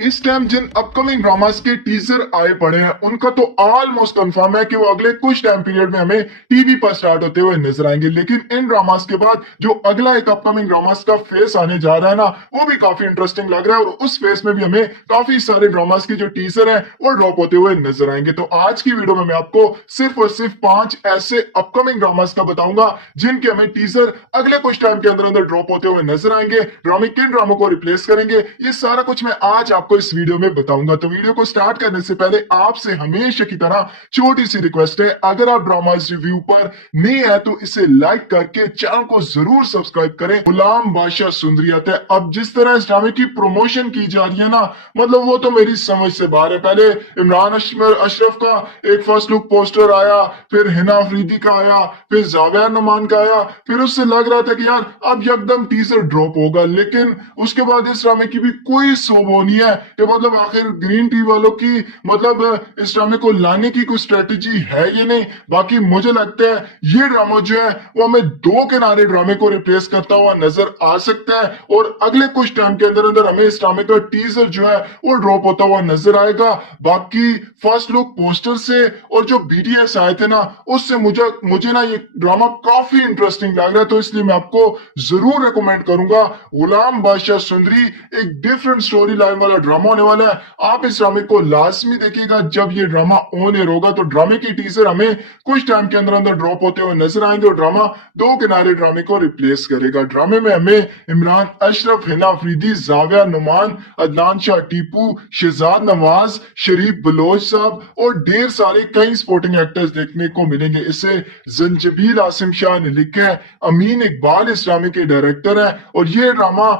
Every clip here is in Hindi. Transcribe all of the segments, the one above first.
इस टाइम जिन अपकमिंग ड्रामास के टीजर आए पड़े हैं उनका तो ऑलमोस्ट कंफर्म है कि वो अगले कुछ टाइम पीरियड में हमें टीवी पर स्टार्ट होते हुए नजर आएंगे। लेकिन इन ड्रामास के बाद जो अगला एक अपकमिंग ड्रामास का फेस आने जा रहा है ना, वो भी काफी इंटरेस्टिंग लग रहा है और उस फेस में भी हमें काफी सारे ड्रामास के जो टीजर है वो ड्रॉप होते हुए नजर आएंगे। तो आज की वीडियो में मैं आपको सिर्फ और सिर्फ 5 ऐसे अपकमिंग ड्रामास का बताऊंगा जिनके हमें टीजर अगले कुछ टाइम के अंदर अंदर ड्रॉप होते हुए नजर आएंगे। ड्रामे किन ड्रामों को रिप्लेस करेंगे, ये सारा कुछ मैं आज आपको इस वीडियो में बताऊंगा। तो वीडियो को स्टार्ट करने से पहले आपसे हमेशा की तरह छोटी सी रिक्वेस्ट है, अगर आप ड्रामास रिव्यू पर नए हैं तो इसे लाइक करके चैनल को जरूर सब्सक्राइब करें। गुलाम बादशाह सुंदरियत है। अब जिस तरह इस ड्रामे की प्रमोशन की जा रही है ना, मतलब वो तो मेरी समझ से बाहर है। पहले इमरान अशरफ का एक फर्स्ट लुक पोस्टर आया, फिर हिना अफरीदी का आया, फिर जावेद नुमान का आया, फिर उससे लग रहा था कि यार अब एकदम टीजर ड्रॉप होगा। लेकिन उसके बाद इस ड्रामे की भी कोई सोबो नहीं है कि मतलब आखिर ग्रीन टी वालों की मतलब इस ड्रामे को लाने की कोई स्ट्रेटेजी है या नहीं। बाकी मुझे लगता है ये ड्रामा जो है वो हमें दो किनारे ड्रामे को रिप्लेस करता हुआ नजर आ सकता है और अगले कुछ टाइम के अंदर अंदर हमें इस ड्रामे का टीजर जो है वो ड्रॉप होता हुआ नजर आएगा। बाकी फर्स्ट लुक पोस्टर से और जो बीटीएस आए थे ना, उससे मुझे ना ये ड्रामा काफी इंटरेस्टिंग लग रहा है। तो इसलिए मैं आपको जरूर रिकमेंड करूंगा। गुलाम बादशाह सुंदरी एक डिफरेंट स्टोरी लाइन वाला ड्रामा होने वाला है। आप इस ड्रामे को लाजमी देखिएगा। जब ये ड्रामा ऑन एयर होगा तो ड्रामे की टीजर हमें कुछ टाइम के अंदर अंदर ड्रॉप होते हुए नजर आएंगे और ड्रामा दो किनारे ड्रामे को रिप्लेस करेगा। ड्रामे में हमें इमरान अशरफ, हिना अफरीदी, जाविया नुमान, अदनान शाह टीपू, शहजाद नवाज, शरीफ बलोच साहब और ढेर सारे कई स्पोर्टिंग एक्टर्स देखने को मिलेंगे। इसे जंजबील आसिम शाह ने लिखा है। अमीन इकबाल इस ड्रामे के डायरेक्टर है और ये ड्रामा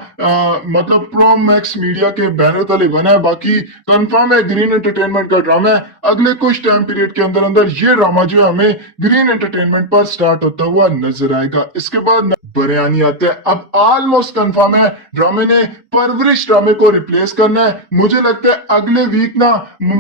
मतलब प्रो मैक्स मीडिया के बैनर तले बना है। बाकी कंफर्म है ग्रीन एंटरटेनमेंट का ड्रामा है। अगले कुछ टाइम पीरियड के अंदर अंदर ये ड्रामा जो है हमें ग्रीन एंटरटेनमेंट पर स्टार्ट होता हुआ नजर आएगा। इसके बाद बरयानी आते हैं। अब ऑलमोस्ट कंफर्म है ड्रामे ने परवरिश ड्रामे को रिप्लेस करना है। मुझे लगता है अगले वीक ना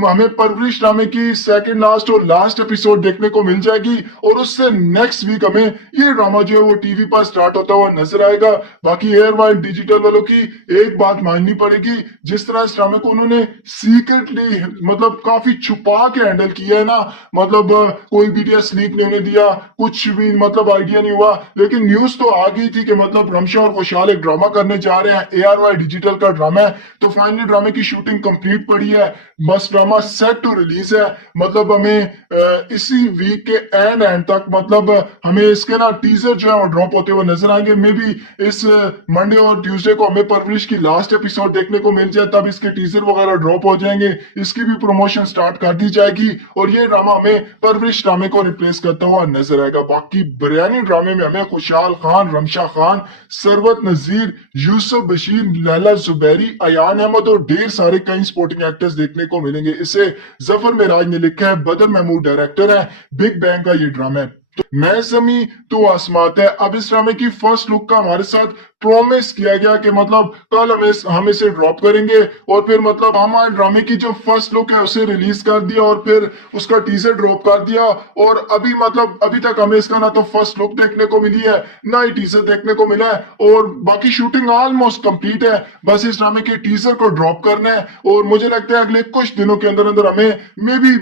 हमें परवरिश ड्रामे की सेकंड लास्ट और लास्ट एपिसोड देखने को मिल जाएगी और उससे नेक्स्ट वीक हमें ये ड्रामा जो है वो टीवी पर स्टार्ट होता हुआ नजर आएगा। बाकी एयर वाइल्ड डिजिटल वालों की एक बात माननी पड़ेगी, जिस तरह इस ड्रामे को उन्होंने सीक्रेटली मतलब काफी छुपा के हैंडल किया है ना, मतलब कोई बीटीएस लीक नहीं होने दिया, कुछ भी मतलब आइडिया नहीं हुआ। लेकिन न्यूज तो आ गई थी कि मतलब रमशा और खुशहाल एक ड्रामा करने जा रहे हैं। एआरवाई डिजिटल का ड्रामा है। तो फाइनली ड्रामे की शूटिंग कंप्लीट पड़ी है, बस ड्रामा सेट टू रिलीज है। मतलब हमें इसी वीक के एंड तक मतलब हमें इसके ना टीजर जो है वो ड्रॉप होते हुए नजर आएंगे। मे बी इस मंडे और ट्यूसडे को हमें परवरिश की लास्ट एपिसोड देखने को मिल जाए, तब इसके टीजर वगैरह ड्रॉप हो जाएंगे, इसकी भी प्रमोशन स्टार्ट कर दी जाएगी और ये ड्रामा हमें परवरिश ड्रामे को रिप्लेस करता हुआ नजर आएगा। बाकी बिरयानी ड्रामे में हमें खुशहाल खान, रमशा खान, सरवत नजीर, यूसुफ बशीर, लैला जुबैरी, अयान अहमद और ढेर सारे कई स्पोर्टिंग एक्टर्स देखने को मिलेंगे। इसे जफर मेराज ने लिखा है। बदर महमूद डायरेक्टर है। बिग बैंग का ये ड्रामा है। तो मैं जमी तो आसमात है। अब इस ड्रामे की फर्स्ट लुक का हमारे साथ प्रॉमिस किया गया कि मतलब कल हम इसे ड्रॉप करेंगे और फिर मतलब हमारे ड्रामे की जो फर्स्ट लुक है उसे रिलीज कर दिया और फिर उसका टीजर ड्रॉप कर दिया। और अभी मतलब अभी तक हमें इसका ना तो फर्स्ट लुक देखने को मिली है, ना ही टीजर देखने को मिला है और बाकी शूटिंग ऑलमोस्ट कंप्लीट है। बस इस ड्रामे के टीजर को ड्रॉप करना है और मुझे लगता है अगले कुछ दिनों के अंदर अंदर हमें मे बी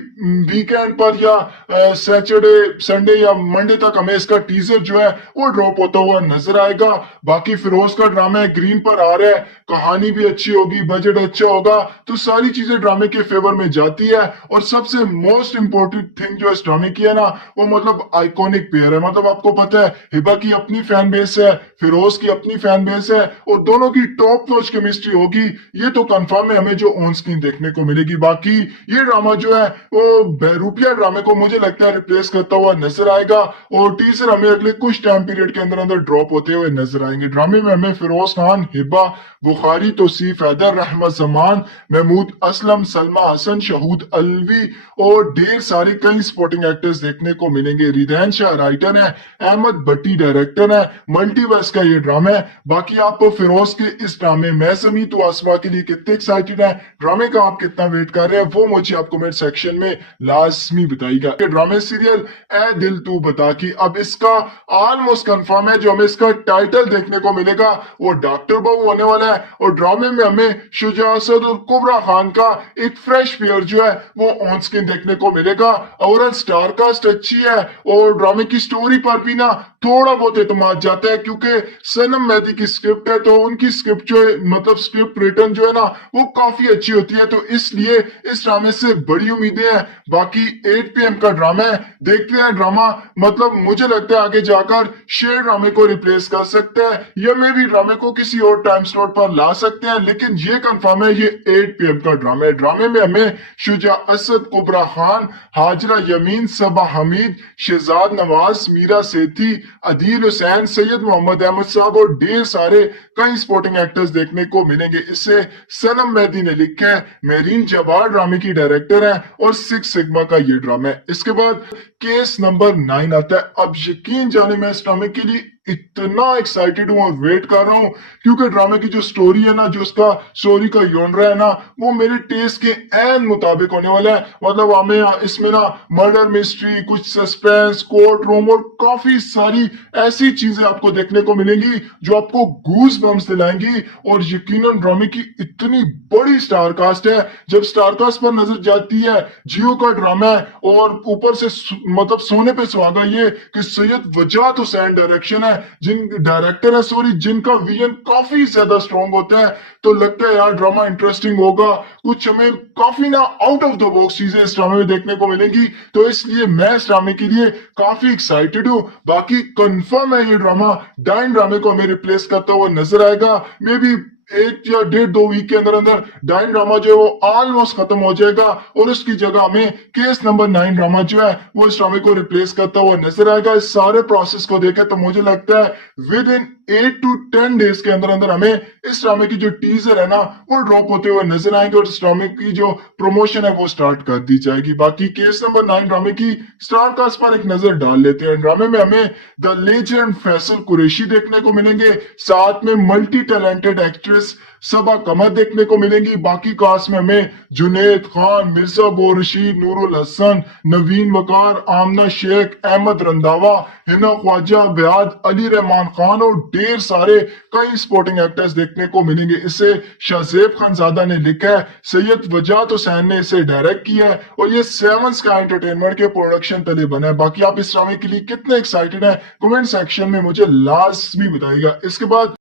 वीकेंड पर या सैटरडे संडे या मंडे तक हमें इसका टीजर जो है वो ड्रॉप होता हुआ नजर आएगा। बाकी फिरोज का ड्रामा है, ग्रीन पर आ रहा है, कहानी भी अच्छी होगी, बजट अच्छा होगा, तो सारी चीजें ड्रामे के फेवर में जाती है। और सबसे मोस्ट इंपोर्टेंट थिंग जो इस ड्रामे की है ना, वो मतलब आइकॉनिक पेयर है। मतलब आपको पता है हिबा की अपनी फैन बेस है, फिरोज की अपनी फैन बेस है और दोनों की टॉप नॉच केमिस्ट्री होगी। ये तो कंफर्म है हमें जो ऑन स्क्रीन देखने को मिलेगी। बाकी ये ड्रामा जो है वो बहरूपिया ड्रामे को मुझे लगता है रिप्लेस करता हुआ नजर आएगा और टीजर हमें अगले कुछ टाइम पीरियड के अंदर अंदर ड्रॉप होते हुए नजर आएंगे। ड्रामे में हमें फिरोज खान, हिबा, बुखारी, तौसीफ हैदर, रहमत जमान, महमूद असलम, सलमा हसन, शहूद अलवी और ढेर सारे कई स्पोर्टिंग एक्टर्स देखने को मिलेंगे। रिदैन शाह राइटर है, अहमद भट्टी डायरेक्टर है। मल्टीवर्स का ये ड्रामा है। बाकी आप फिरोज के इस ड्रामे मैं समी तो आसमा के लिए कितने एक्साइटेड है, ड्रामे का आप कितना वेट कर रहे हैं, वो मुझे आप कमेंट सेक्शन में लाजमी बताइएगा। ड्रामे सीरियल ए दिल तू बता की अब इसका ऑलमोस्ट कंफर्म है। जो हमें इसका टाइटल देखने को मिलेगा मिलेगा वो डॉक्टर बाबू होने वाला है। और ड्रामे में हमें शुजा असद और कुबरा खान का एक फ्रेश पेयर जो है वो ऑन स्क्रीन देखने को मिलेगा। ओवरऑल स्टार कास्ट अच्छी है और ड्रामे की स्टोरी पर भी ना थोड़ा बहुत एतमाद जाता है, क्योंकि सनम मेहदी की स्क्रिप्ट है तो उनकी स्क्रिप्ट जो है मतलब स्क्रिप्ट रिटर्न जो है ना वो काफी अच्छी होती है, तो इसलिए इस ड्रामे से बड़ी उम्मीदें हैं। बाकी 8 PM का ड्रामा है, देखते हैं ड्रामा मतलब मुझे लगता है आगे जाकर शेयर ड्रामे को रिप्लेस कर सकते हैं या मे भी ड्रामे को किसी और टाइम स्लॉट पर ला सकते हैं, लेकिन ये कंफर्म है ये 8 PM का ड्रामा है। ड्रामे में हमें शुजा असद, कुबरा खान, हाजरा यमीन, सबा हमीद, शहजाद नवाज, मीरा सेठी, अदील हुसैन, सैयद मोहम्मद अहमद साहब और ढेर सारे कई स्पोर्टिंग एक्टर्स देखने को मिलेंगे। इसे सनम मेहदी ने लिखा है, मेरीन जबार ड्रामे की डायरेक्टर है और सिक्स सिग्मा का ये ड्रामा है। इसके बाद केस नंबर 9 आता है। अब यकीन जाने मैं इस ड्रामे के लिए इतना एक्साइटेड हूं और वेट कर रहा हूं, क्योंकि ड्रामे की जो स्टोरी है ना, जो उसका स्टोरी का योनरा है ना, वो मेरे टेस्ट के एन मुताबिक होने वाला है। मतलब हमें इसमें ना मर्डर मिस्ट्री, कुछ सस्पेंस, कोर्ट रूम और काफी सारी ऐसी चीजें आपको देखने को मिलेंगी जो आपको गूज बम्स दिलाएंगी। और यकीनन ड्रामे की इतनी बड़ी स्टार कास्ट है, जब स्टार कास्ट पर नजर जाती है, जियो का ड्रामा है और ऊपर से मतलब सोने पे सुहागा ये कि सैयद वजाहत हुसैन डायरेक्शन है, जिन डायरेक्टर है सॉरी जिनका विजन काफी ज्यादा स्ट्रॉन्ग होता है, तो लगता है यार ड्रामा इंटरेस्टिंग होगा। कुछ हमें काफी ना आउट ऑफ द बॉक्स चीजें इस ड्रामे में देखने को मिलेंगी, तो इसलिए मैं इस ड्रामे के लिए काफी एक्साइटेड हूँ। बाकी कंफर्म है ये ड्रामा डाइन ड्रामे को हमें रिप्लेस करता हुआ नजर आएगा। मे बी 1 या 1.5-2 वीक के अंदर अंदर डाइन ड्रामा जो है वो ऑलमोस्ट खत्म हो जाएगा और उसकी जगह हमें केस नंबर 9 ड्रामा जो है वो इस ड्रामे को रिप्लेस करता हुआ नजर आएगा। इस सारे प्रोसेस को देखे तो मुझे लगता है विद इन 8 to 10 डेज के अंदर अंदर हमें इस ड्रामे की जो टीजर है ना वो ड्रॉप होते हुए नजर आएंगे और इस ड्रामे की जो प्रमोशन है वो स्टार्ट कर दी जाएगी। बाकी केस नंबर 9 ड्रामे की स्टार कास्ट पर एक नजर डाल लेते हैं। ड्रामे में हमें द लेजेंड फैसल कुरैशी देखने को मिलेंगे, साथ में मल्टी टैलेंटेड एक्ट्रेस सबा कमर देखने को मिलेंगी। बाकी कास्ट में हमें जुनैद खान, मिर्जा बोरशीद, नूरुल हसन, नवीन वकार, आमना शेख, अहमद रंधावा, हिना ख्वाजा, बेहाद, अली रहमान खान और ढेर सारे कई स्पोर्टिंग एक्टर्स देखने को मिलेंगे। इसे शाहजेब खानजादा ने लिखा है, सैयद वजाहत हुसैन ने इसे डायरेक्ट किया है और ये 7 स्काई एंटरटेनमेंट के प्रोडक्शन तले बना है। बाकी आप इस ड्रामे के लिए कितने एक्साइटेड हैं कमेंट सेक्शन में मुझे लाजमी बताइएगा। इसके बाद